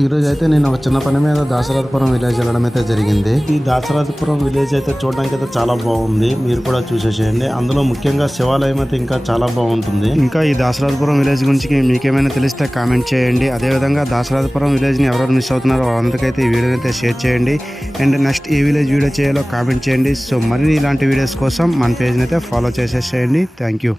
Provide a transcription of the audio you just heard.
ఈ రోజు అయితే నేను ఒక చిన్న పని మీద దాసరథపురం విలేజ్ వెళ్ళడం అయితే జరిగింది. ఈ దాసరథపురం విలేజ్ అయితే చూడడానికి అయితే చాలా బాగుంది. మీరు కూడా చూసేసేయండి. అందులో ముఖ్యంగా శివాలయం అయితే ఇంకా చాలా బాగుంటుంది. ఇంకా ఈ దాసరథపురం విలేజ్ గురించి మీకేమైనా తెలిస్తే కామెంట్ చేయండి. అదేవిధంగా దాసరథపురం విలేజ్ ని ఎవరెవరు మిస్ అవుతున్నారో వాళ్ళందరికైతే ఈ వీడియోని అయితే షేర్ చేయండి. And next A village video చేయాలో కామెంట్ చేయండి. సో మరిన్ని ఇలాంటి వీడియోస్ కోసం మన పేజ్ని అయితే ఫాలో చేసేసేయండి. Thank you.